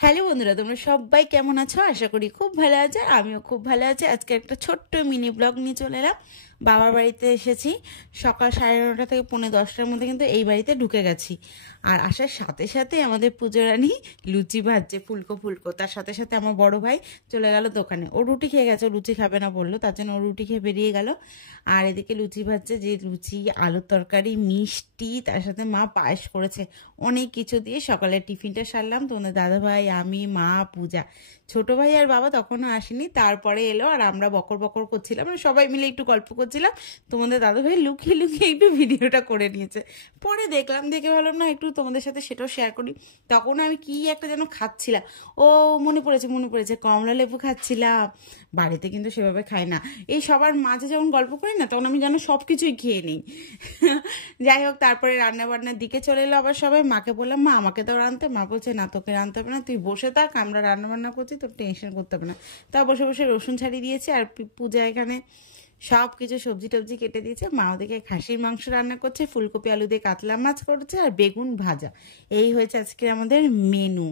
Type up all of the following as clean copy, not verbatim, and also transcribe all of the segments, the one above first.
Hello বন্ধুরা, তোমরা সবাই কেমন আছো? আশা করি খুব ভালো আছো। আমিও খুব ভালো আছি। আজকে একটা ছোট্ট মিনি ব্লগ নিয়ে চলে এলাম। বাবার বাড়িতে এসেছি সকাল 9:30 থেকে 10:45-র মধ্যে, কিন্তু এই বাড়িতে ঢুকে গেছি। আর আসার সাথে সাথে আমাদের পুজো রানী লুচি ভাজছে, ফুলকো ফুলকো। তার সাথে সাথে আমার বড় ভাই চলে গেল দোকানে। ও রুটি খেয়ে গেছে, লুচি খাবে না বললো, তার জন্য ও রুটি খেয়ে বেরিয়ে গেল। আর এদিকে লুচি ভাজছে, যে লুচি, আলুর তরকারি, মিষ্টি, তার সাথে মা পায়েস করেছে। অনেক কিছু দিয়ে সকালের টিফিনটা সারলাম। তোমাদের দাদা ভাই, আমি, মা, পূজা। ছোট ভাই আর বাবা তখনও আসেনি, তারপরে এলো। আর আমরা বকর বকর করছিলাম, মানে সবাই মিলে একটু গল্প করছিলাম। তোমাদের দাদা ভাই লুকিয়ে লুকিয়ে একটু ভিডিওটা করে নিয়েছে। পরে দেখলাম, দেখে ভাবলাম না একটু তোমাদের সাথে সেটাও শেয়ার করি। তখন আমি কি একটা যেন খাচ্ছিলাম, ও মনে পড়েছে, কমলা লেবু খাচ্ছিলাম। বাড়িতে কিন্তু সেভাবে খাই না। এই সবার মাঝে যখন গল্প করি না, তখন আমি যেন সব কিছুই খেয়ে নিই। যাই হোক, তারপরে রান্না বান্নার দিকে চলে এলো আবার সবাই। মাকে বললাম, মা আমাকে তো রাঁধতে। মা বলছে, না তোকে রাঁধতে হবে না, তুই বসে থাক, আমরা রান্না বান্না করছি, তোর টেনশন করতে হবে না। তা বসে বসে রসুন ছাড়িয়ে দিয়েছে। আর পূজা এখানে সব কিছু সবজি টবজি কেটে দিয়েছে। মা ওদিকে খাসির মাংস রান্না করছে, ফুলকপি আলু দিয়ে কাতলা মাছ করছে, আর বেগুন ভাজা। এই হয়েছে আজকে আমাদের মেনু।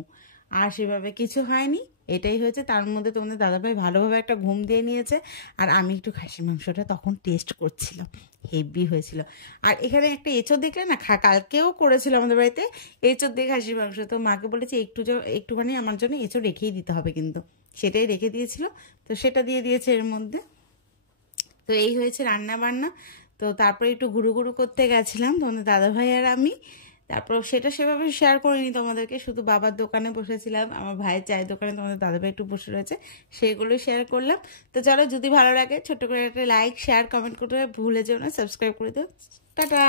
আর সেভাবে কিছু হয়নি, এটাই হয়েছে। তার মধ্যে তোমাদের দাদাভাই ভালোভাবে একটা ঘুম দিয়ে নিয়েছে। আর আমি একটু খাসির মাংসটা তখন টেস্ট করছিলাম, হেভি হয়েছিল। আর এখানে একটা এঁচোড় দেখলে না, কালকেও করেছিল আমাদের বাড়িতে এঁচোড় দিয়ে খাসির মাংস। তো মাকে বলেছি একটুখানি আমার জন্য এঁচোড় রেখেই দিতে হবে, কিন্তু সেটাই রেখে দিয়েছিল। তো সেটা দিয়ে দিয়েছে এর মধ্যে। তো এই হয়েছে রান্না বান্না। তো তারপরে একটু ঘুরু ঘুরু করতে গেছিলাম তোমাদের দাদাভাই আর আমি। তারপর সেটা সেভাবে শেয়ার করিনি তোমাদেরকে, শুধু বাবার দোকানে বসেছিলাম, আমার ভাইয়ের চায়ের দোকানে তোমাদের দাদাভাই একটু বসে রয়েছে, সেইগুলো শেয়ার করলাম। তো চলো, যদি ভালো লাগে ছোট্ট করে একটা লাইক, শেয়ার, কমেন্ট করতে ভুলে যেও না, সাবস্ক্রাইব করে দিও। টাটা।